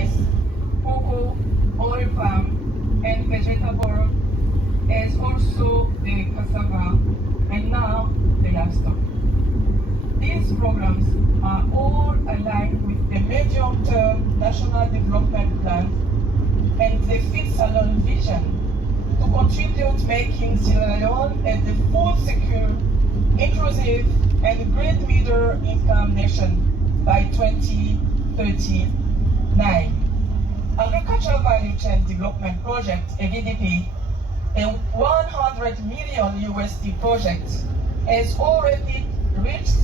rice, cocoa, oil palm, and vegetable, as also the cassava, and now the livestock. These programs are all aligned with the medium-term National Development Plan and the fit Salon vision to contribute making Sierra Leone as a food secure, inclusive, and green middle income nation by 2039. Agricultural Value Chain Development Project, AVDP, a $100 million USD project, has already reached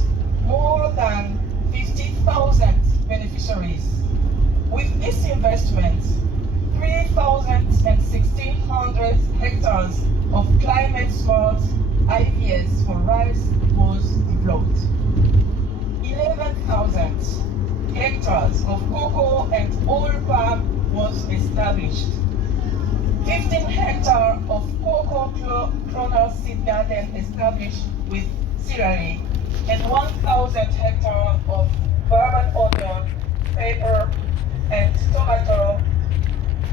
more than 50,000 beneficiaries. With this investment, 3,100 hectares of climate-smart IVS for rice was developed. 11,000 hectares of cocoa and oil palm was established. 15 hectares of cocoa clonal seed garden established with cereal, and 1,000 hectares of bourbon onion, pepper, and tomato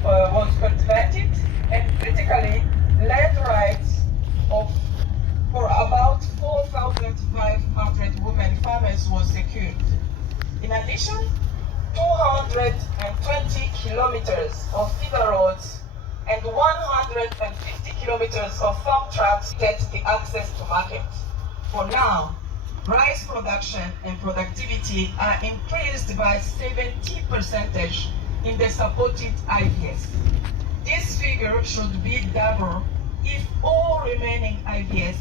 was cultivated, and critically, land rights for about 4,500 women farmers was secured. In addition, 220 kilometers of feeder roads and 150 kilometers of farm tracks get the access to market. For now, rice production and productivity are increased by 70% in the supported IVS. This figure should be double if all remaining IVS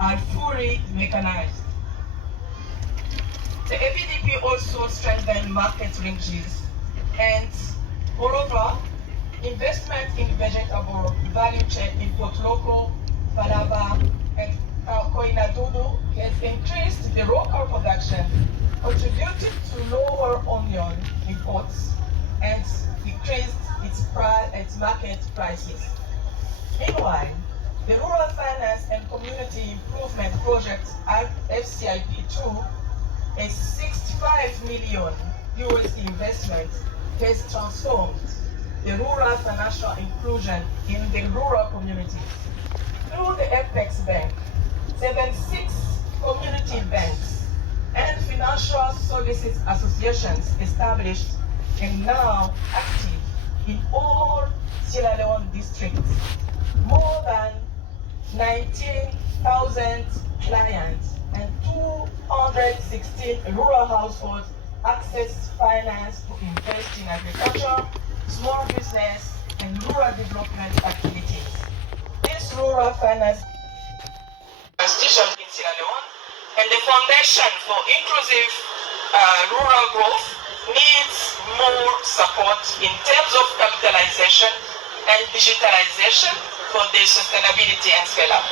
are fully mechanized. The AVDP also strengthened market linkages and, moreover, investment in vegetable value chain in Potloko, Falaba, and Koinadudu has increased the local production, contributed to lower onion imports, and decreased its market prices. Meanwhile, the Rural Finance and Community Improvement Project, FCIP2, a $65 million USD investment, has transformed the rural financial inclusion in the rural communities. Through the Apex Bank, 76 community banks and financial services associations established and now active in all Sierra Leone districts. More than 19,000 clients and 216 rural households access finance to invest in agriculture, small business, and rural development activities. This rural finance institution in Sierra Leone and the Foundation for Inclusive Rural Growth needs more support in terms of capitalization and digitalization for their sustainability and scale-up.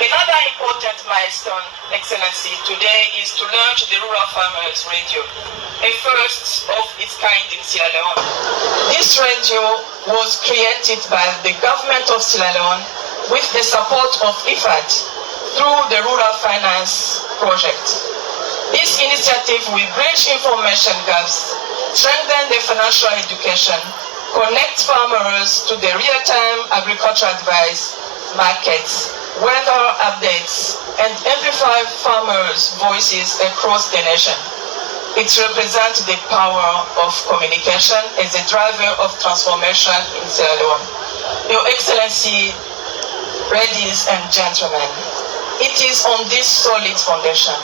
Another important milestone, Excellency, today is to launch the Rural Farmers Radio, a first of its kind in Sierra Leone. This radio was created by the government of Sierra Leone with the support of IFAD through the Rural Finance Project. This initiative will bridge information gaps, strengthen the financial education, connect farmers to the real-time agriculture advice, markets, weather updates, and amplify farmers' voices across the nation. It represents the power of communication as a driver of transformation in Sierra Leone. Your Excellency, ladies and gentlemen, it is on this solid foundation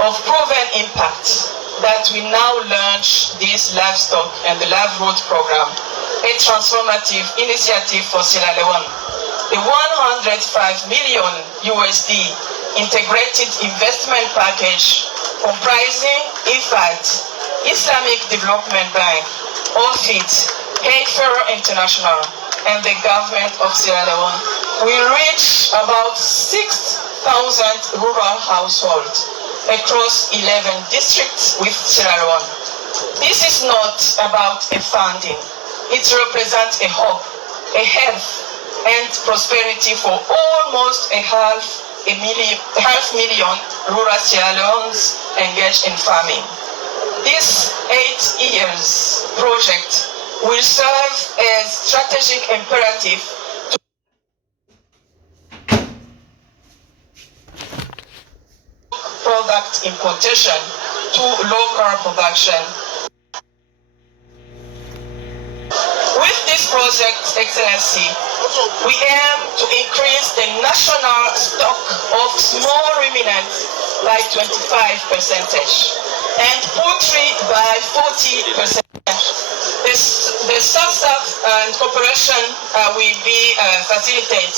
of proven impact that we now launch this Livestock and the Livehoods program, a transformative initiative for Sierra Leone. The $105 million USD integrated investment package comprising IFAD, Islamic Development Bank, OFIT, Hayfair International, and the government of Sierra Leone will reach about 6,000 rural households across 11 districts with Sierra Leone. This is not about a funding. It represents a hope, a health, and prosperity for almost half million rural Sierra Leones engaged in farming. This 8 years project will serve as strategic imperative to product importation to local production. With this project, Excellency, we aim to increase the national stock of small ruminants by 25% and poultry by 40%. The SASAF and cooperation will be facilitated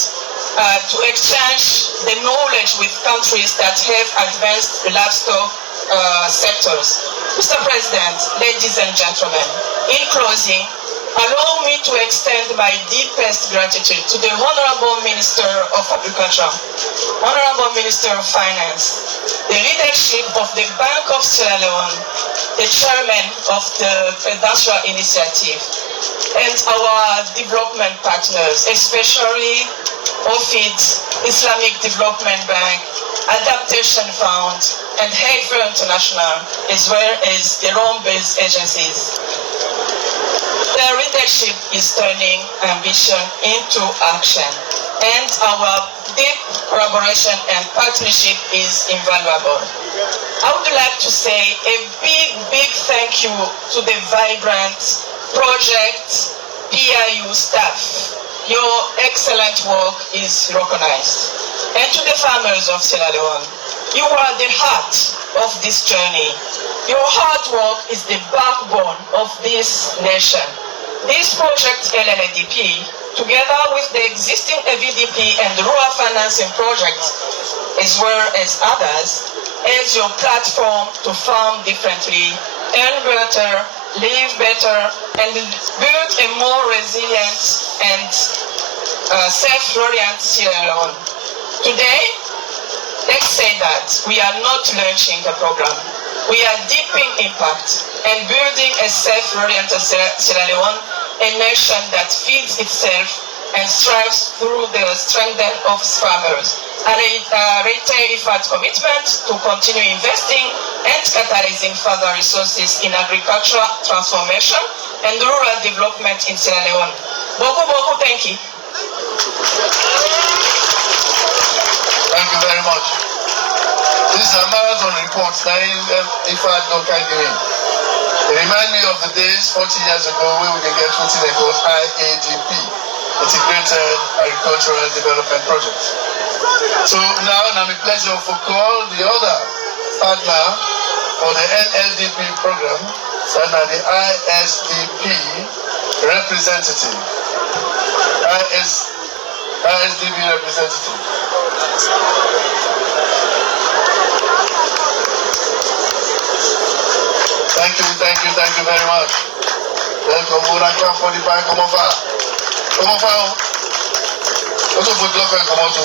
to exchange the knowledge with countries that have advanced livestock sectors. Mr. President, ladies and gentlemen, in closing, allow me to extend my deepest gratitude to the Honorable Minister of Agriculture, Honorable Minister of Finance, the leadership of the Bank of Sierra Leone, the chairman of the Presidential Initiative, and our development partners, especially OFID, Islamic Development Bank, Adaptation Fund, and Haver International, as well as the Rome-based agencies. Their leadership is turning ambition into action, and our deep collaboration and partnership is invaluable. I would like to say a big thank you to the vibrant project PIU staff. Your excellent work is recognized. And to the farmers of Sierra Leone, you are the heart of this journey. Your hard work is the backbone of this nation. This project LLDP, together with the existing AVDP and rural financing projects, as well as others, is your platform to farm differently, earn better, live better, and build a more resilient and self-reliant Sierra Leone. Today, let's say that we are not launching a program. We are deepening impact and building a self-reliant Sierra Leone, a nation that feeds itself and strives through the strength of its farmers. I reiterate IFAD's commitment to continue investing and catalyzing further resources in agricultural transformation and rural development in Sierra Leone. Beaucoup, thank you. Thank you very much. This is a marathon report that IFAD don't give me. It reminds me of the days 40 years ago when we can get what they call IADP, Integrated Agricultural Development Project. So now I'm a pleasure for call the other partner for the NLDP program, so now the ISDP representative. ISDP representative. Thank you very much. Welcome, Mourakan for the bank. Comment va? What's up with Loka and Komoto?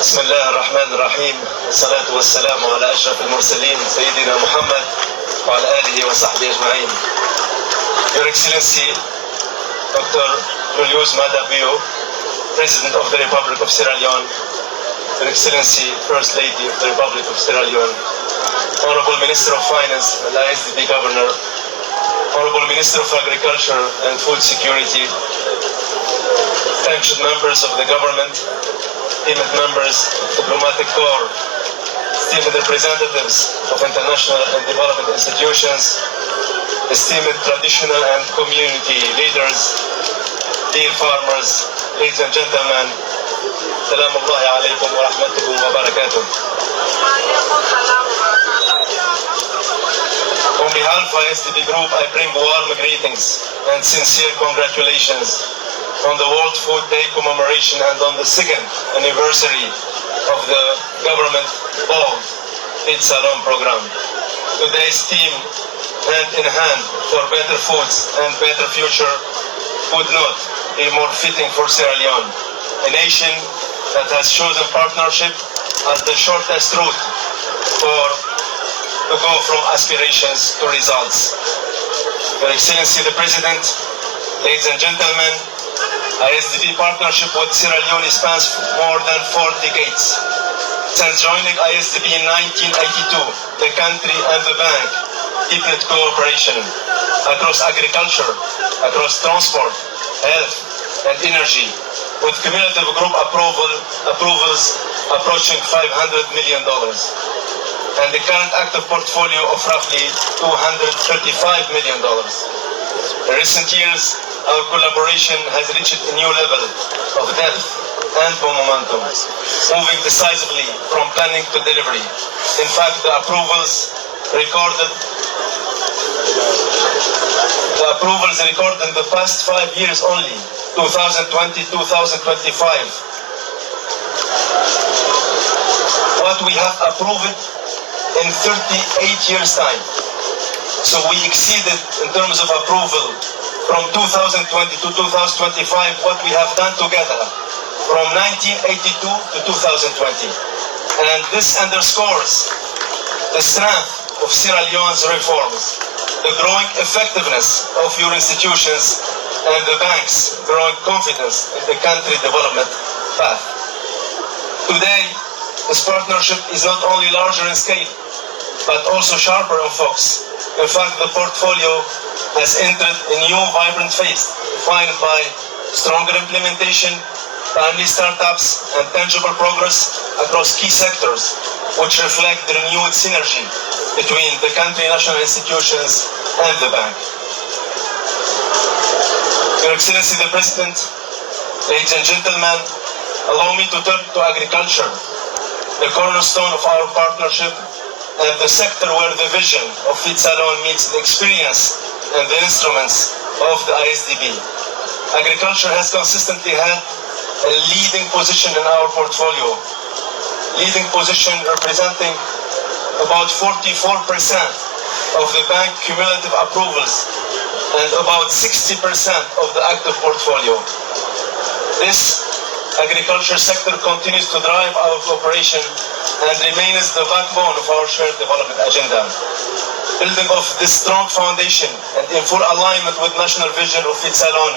بسم الله الرحمن الرحيم والصلاة والسلام على أشرف المرسلين سيدنا محمد وعلى آله وصحبه أجمعين. Your Excellency, Dr. Julius Madabio, President of the Republic of Sierra Leone, Your Excellency, First Lady of the Republic of Sierra Leone, Honorable Minister of Finance and ISDP Governor, Honorable Minister of Agriculture and Food Security, sanctioned members of the government, esteemed members of diplomatic corps, esteemed representatives of international and development institutions, esteemed traditional and community leaders, dear farmers, ladies and gentlemen, Assalamu alaikum wa rahmatullahi wa barakatuh. On behalf of ISDP Group, I bring warm greetings and sincere congratulations on the World Food Day commemoration and on the second anniversary of the government-owned Feed Salon program. Today's theme, hand in hand for better foods and better future, would not be more fitting for Sierra Leone, a nation that has chosen partnership as the shortest route to go from aspirations to results. Your Excellency the President, ladies and gentlemen, ISDP partnership with Sierra Leone spans more than 4 decades. Since joining ISDB in 1982, the country and the bank deepened cooperation across agriculture, across transport, health, and energy, with cumulative group approvals approaching $500 million, and the current active portfolio of roughly $235 million. In recent years, our collaboration has reached a new level of depth and momentum, moving decisively from planning to delivery. In fact, the approvals recorded in the past 5 years only, 2020-2025, what we have approved in 38 years' time. So we exceeded in terms of approval from 2020 to 2025 what we have done together from 1982 to 2020. And this underscores the strength of Sierra Leone's reforms, the growing effectiveness of your institutions, and the bank's growing confidence in the country development path. Today, this partnership is not only larger in scale, but also sharper in focus. In fact, the portfolio has entered a new vibrant phase, defined by stronger implementation, timely startups, and tangible progress across key sectors, which reflect the renewed synergy between the country national institutions and the bank. Your Excellency the President, ladies and gentlemen, allow me to turn to agriculture, the cornerstone of our partnership and the sector where the vision of Salon meets the experience and the instruments of the ISDB. Agriculture has consistently had a leading position in our portfolio, leading position representing about 44% of the bank cumulative approvals and about 60% of the active portfolio. This agriculture sector continues to drive our cooperation and remains the backbone of our shared development agenda. Building off this strong foundation and in full alignment with national vision of Salon,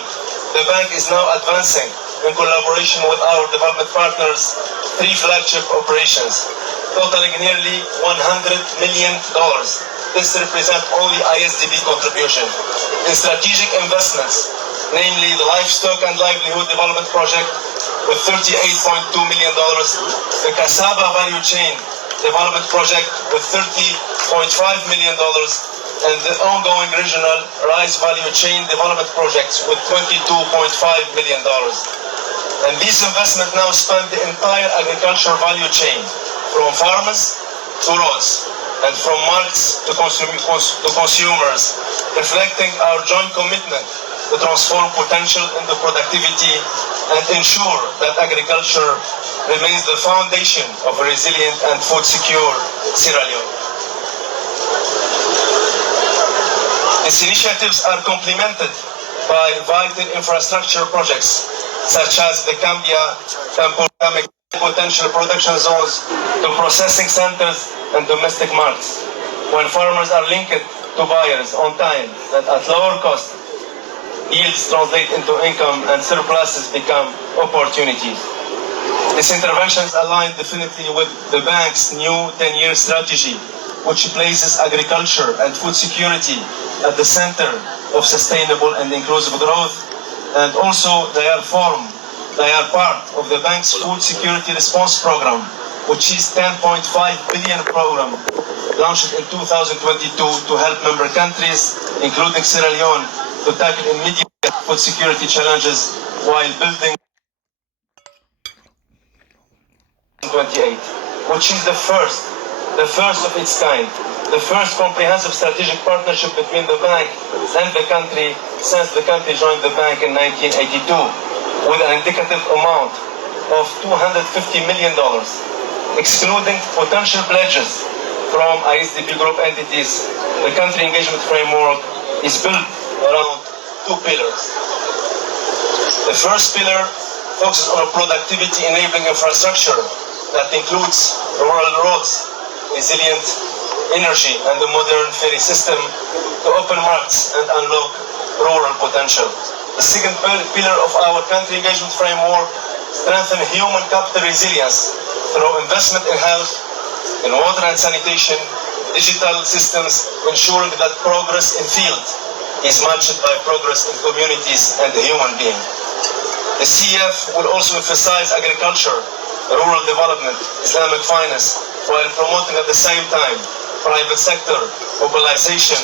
the bank is now advancing in collaboration with our development partners 3 flagship operations, totaling nearly $100 million. This represents only ISDB contribution in strategic investments, namely the Livestock and Livelihood Development Project with $38.2 million, the Cassava Value Chain Development Project with $30.5 million, and the ongoing regional rice value chain development projects with $22.5 million. And these investments now span the entire agricultural value chain, from farmers to roads, and from markets to consumers, reflecting our joint commitment to transform potential into productivity and ensure that agriculture remains the foundation of a resilient and food-secure Sierra Leone. These initiatives are complemented by vital infrastructure projects such as the Cambia potential production zones to processing centers and domestic markets. When farmers are linked to buyers on time and at lower cost, yields translate into income and surpluses become opportunities. These interventions align definitely with the bank's new 10-year strategy, which places agriculture and food security at the center of sustainable and inclusive growth, and also they are part of the bank's food security response program, which is $10.5 billion program launched in 2022 to help member countries, including Sierra Leone, to tackle immediate food security challenges while building 28, which is the first of its kind, the first comprehensive strategic partnership between the bank and the country since the country joined the bank in 1982, with an indicative amount of $250 million, excluding potential pledges from ISDB group entities. The country engagement framework is built around 2 pillars. The first pillar focuses on productivity enabling infrastructure that includes rural roads, resilient energy, and a modern ferry system to open markets and unlock rural potential. The second pillar of our country engagement framework strengthens human capital resilience through investment in health, in water and sanitation, digital systems, ensuring that progress in field is matched by progress in communities and the human being. The CF will also emphasize agriculture, rural development, Islamic finance, while promoting at the same time private sector, mobilization,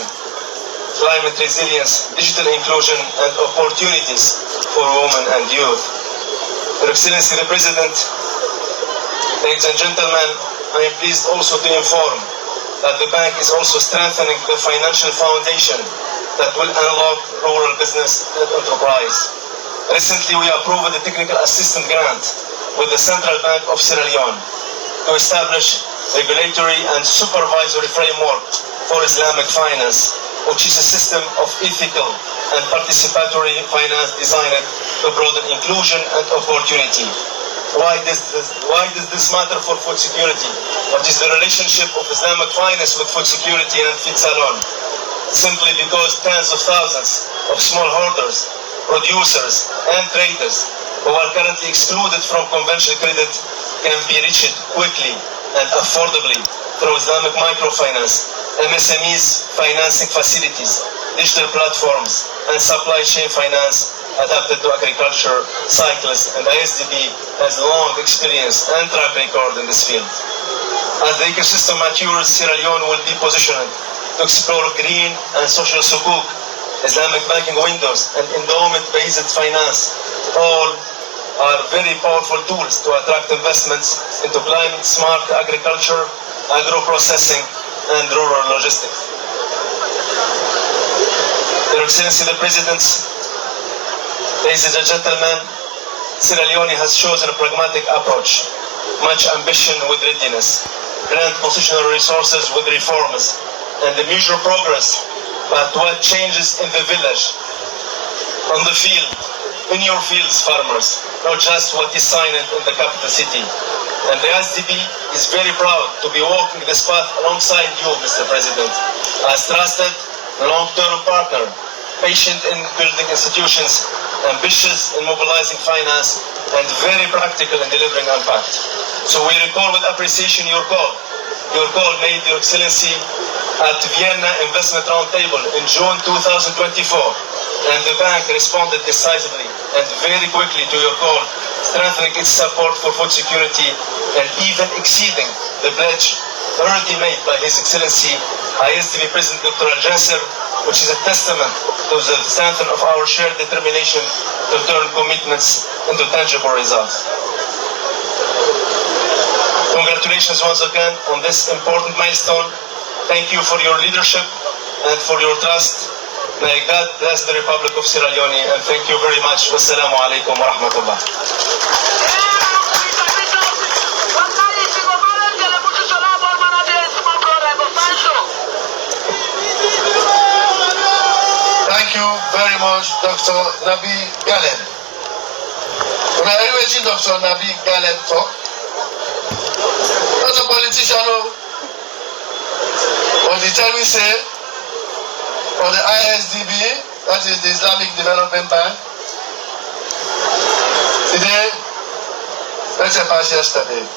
climate resilience, digital inclusion, and opportunities for women and youth. Your Excellency the President, ladies and gentlemen, I am pleased also to inform that the bank is also strengthening the financial foundation that will unlock rural business and enterprise. Recently, we approved the technical assistance grant with the Central Bank of Sierra Leone to establish regulatory and supervisory framework for Islamic finance, which is a system of ethical and participatory finance designed to broaden inclusion and opportunity. Why does this matter for food security? What is the relationship of Islamic finance with food security and feed salon? Simply because tens of thousands of smallholders, producers, and traders who are currently excluded from conventional credit can be reached quickly and affordably through Islamic microfinance, MSMEs financing facilities, digital platforms, and supply chain finance adapted to agriculture cycles, and ISDB has long experience and track record in this field. As the ecosystem matures, Sierra Leone will be positioned to explore green and social sukuk, Islamic banking windows, and endowment-based finance. All are very powerful tools to attract investments into climate-smart agriculture, agro-processing, and rural logistics. Your Excellency the President, ladies and gentlemen, Sierra Leone has chosen a pragmatic approach, much ambition with readiness, grand constitutional resources with reforms, and the measure progress, but what changes in the village, on the field, in your fields, farmers, not just what is signed in the capital city. And the SDP is very proud to be walking this path alongside you, Mr. President, as trusted long-term partner, patient in building institutions, ambitious in mobilizing finance, and very practical in delivering impact. So we recall with appreciation your call made, Your Excellency, at Vienna Investment Roundtable in June 2024, and the bank responded decisively and very quickly to your call, strengthening its support for food security and even exceeding the pledge already made by His Excellency ISDB President Dr. Al-Jasser, which is a testament to the strength of our shared determination to turn commitments into tangible results. Congratulations once again on this important milestone. Thank you for your leadership and for your trust. May God bless the Republic of Sierra Leone, and thank you very much. Wassalamu alaikum wa rahmatullah. Thank you very much, Dr. Nabi Galeb. When I hear Dr. Nabi Galeb talk, not a politician, but he tell me say, for the ISDB, that is the Islamic Development Bank, today, let's say past yesterday.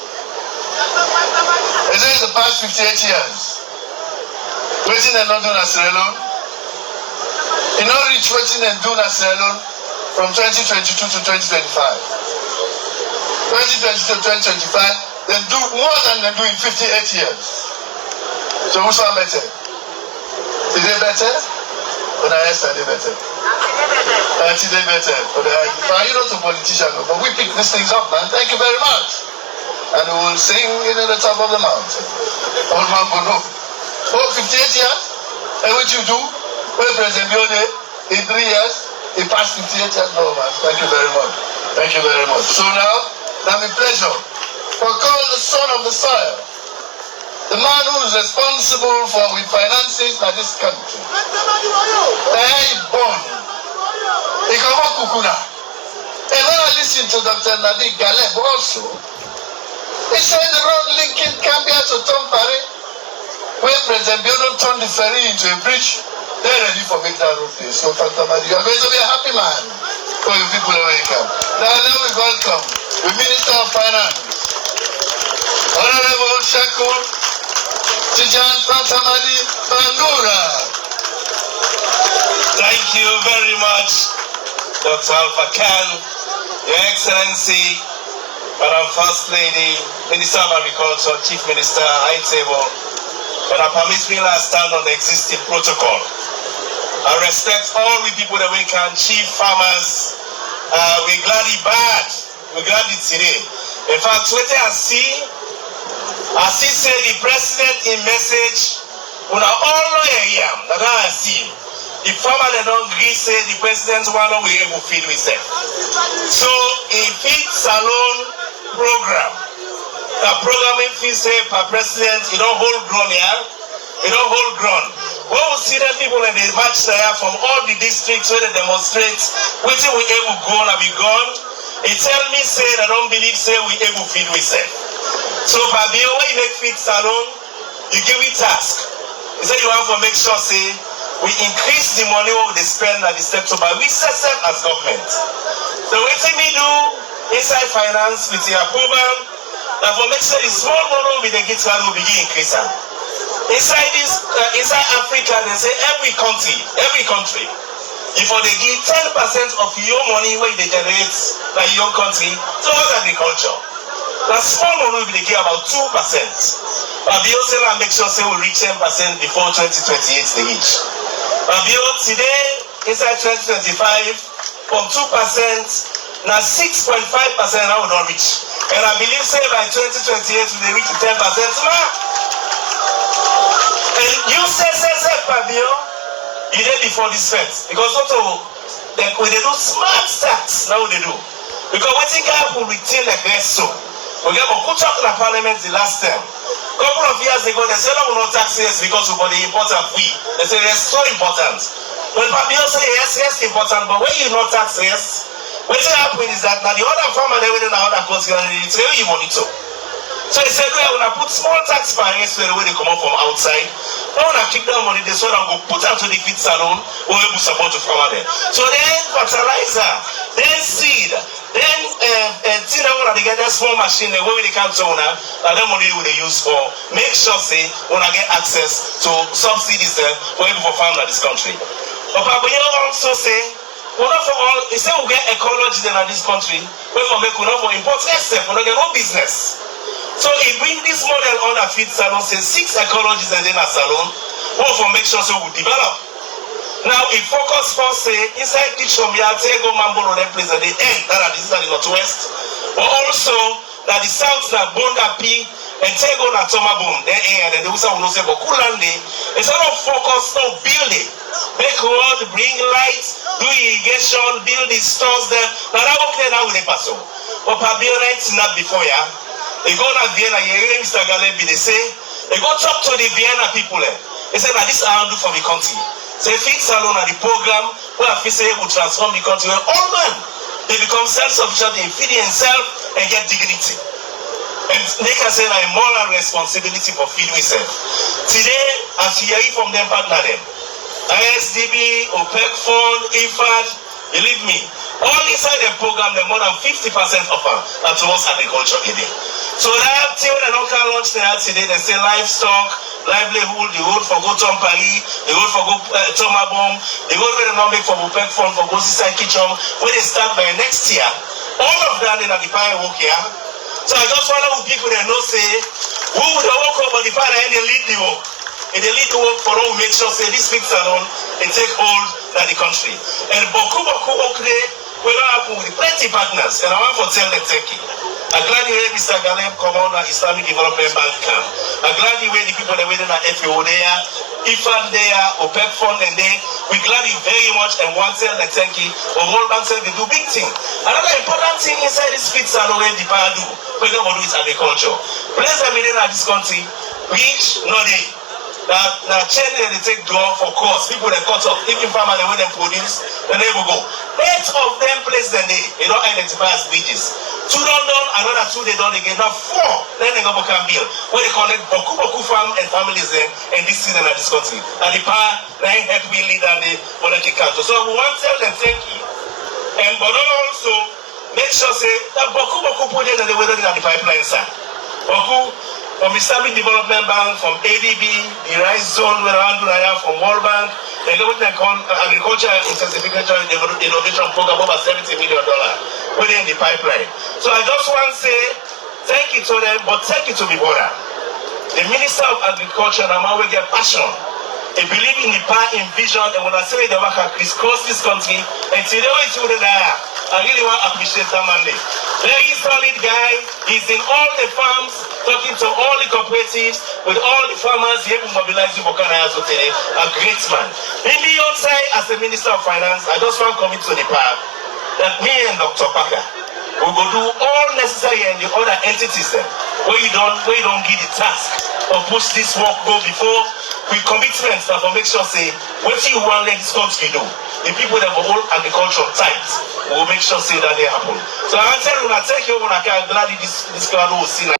It is the past 58 years. Waiting and not doing a Sierra Leone. You know, reach waiting and doing a Sierra Leone from 2022 to 2025. 2022 to 2025, then do more than they do in 58 years. So which one better? Today better? Or the yesterday better? Today better. But you're not a politician, but we pick these things up, man. Thank you very much. And we will sing in the top of the mountain. Old man will know. For 58 years, and what you do, well, President Leone, in 3 years, he passed 58 years. No, man. Thank you very much. Thank you very much. So now my pleasure for call the son of the soil, the man who is responsible for with finances in this country. He born. He come up Kukuna. And when I listen to Dr. Nabi Galeb also, he said the road linking Gambia to Tompare, where President Biodun turned the ferry into a bridge, they're ready for make that road there. So Dr. Nabi, you are going to be a happy man for your people away come. Now we welcome the Minister of Finance, Miracle, Tijan Fatamadi Bangura. Thank you very much, Dr. Alpha Khan, Your Excellency, Madam First Lady, Minister of Agriculture, Chief Minister, High Table. When I permit me last stand on the existing protocol. I respect all the people that we can, chief farmers. We glad it bad. We glad it today. In fact, what I see say the president in message, when I all lawyer here, that I see. The farmer they don't agree say the president one we able feed with them. So in feed salon program, the programming fee say per president, it don't hold ground here. It don't hold ground. When we see the people in the match there from all the districts where they demonstrate, waiting we able go and be gone. It tell me say they don't believe say we able feed with them. So per bill when you make feed salon, you give it task. You say you have to make sure say we increase the money we spend at the sector, but we set them as government. So what we do inside finance with the approval, that for make sure the small money we get will begin increasing. Inside this, inside Africa, they say every country, if they give 10% of your money where they generate like your country towards agriculture, that small money will give about 2%. But we also make sure say we reach 10% before 2028 they reach. Today, inside 2025, from 2%, now 6.5% now we don't reach. And I believe say by 2028 we reach 10%. And you say, Fabio, you did before this fence. Because also, when they do smart tax, now they do. Because what thing happen with things like this, so we got a good talk in the parliament the last time. A couple of years ago, they said, no, no taxes because of the important fee. They say, it's so important. When Fabio say, yes, important, but when you not tax, yes, what happen is that now the other farmer, they within the other country, they say, you monitor. So he said, well, when I put small tax barriers where they come up from outside, I want to keep that money, they sort of go put out to the feed salon, we'll able to support the farmer there. So then fertilizer, then seed, then thing that want to get that small machine, where they come to now, that the money will they use for, make sure, say, when I get access to subsidies there, for able for farm in this country. But Papa, you also say, we're not for all, he said we get ecology in this country, we for make we not for import, except we don't get no business. So he bring this model on the feed salon, say 6 ecologies and then a salon, one for make sure so we develop. Now he focus first say inside kitchen, we have Tego Mambo on that place at the end, that is the northwest, but also that the south that Bonda P and Tego na Tomabum, then and then they will say but Kulande, instead of focus on building, make road, bring lights, do irrigation, build the stores there. Now that okay now with the person. But Pabio nights not before ya. They go to Vienna, you Mr. Galebi, they say, they go talk to the Vienna people. They say, now this I do for the country. Say, feed salon at the program where I say will transform the country. Where all men, they become self-sufficient in feeding themselves and get dignity. And they can say, a moral responsibility for feeding themselves. Today, as you hear from them, partner them. ISDB, OPEC Fund, IFAD, believe me, all inside the program, they're more than 50% of them are towards agriculture today. So that thing when they don't can launch there today, they say livestock, livelihood, the road for go Tom Paris, the road for go Tomabom, the road where they don't make for OPEC Fund for go Sisai Kitchen, where they start by next year. All of that in the fire work here. So I just want to people that know say, who would the work over the fire and they lead the work. And they lead the work for all make sure say this feed salon and take hold of the country. And Boku work there, we don't happen with plenty partners. And I want to tell them thank you. I'm glad you hear Mr. Galem come on at Islamic Development Bank camp. I'm glad you hear the people that were in at FAO there, IFAD there, OPEC Fund and there. We're glad you very much and want to tell them thank you. But World Bank said they do big thing. Another important thing inside this feed salon where the power do, we're going to do is agriculture. Place them in this country, rich, not they. Now chain they take door for course. People that cut off, even farmers they when they produce, then they will go. 8 of them place then they don't identify as bridges. 2 done, another 2 they don't again. Now 4, then they go can build. Where they connect Boku farm and families then and this season in this country. And the power then help we lead and the monetary council. So we want to tell them thank you. And but also make sure say that Boku project that they were in the pipeline sir. Boku from Islamic Development Bank, from ADB, the Rice Zone where I have from World Bank, they go with the Agriculture Intensification Innovation Program over $70 million put in the pipeline. So I just want to say thank you to them, but thank you to the border. The Minister of Agriculture, Nama, will get passion. They believe in the power, in vision, and when I say they work crisscross this country, and today it's who they are. I really want to appreciate that man. Very solid guy. He's in all the farms, talking to all the cooperatives, with all the farmers. He even mobilized the Bokana today. A great man. Maybe outside as the Minister of Finance, I just want to commit to the part that me and Dr. Parker will go do all necessary and the other entities there, where you don't give the task or push this work go before with commitments that will make sure say what you want let this country do. The people that will hold agriculture tight will make sure say that they happen. So I tell you, when I take you when I can gladly this crowd will see.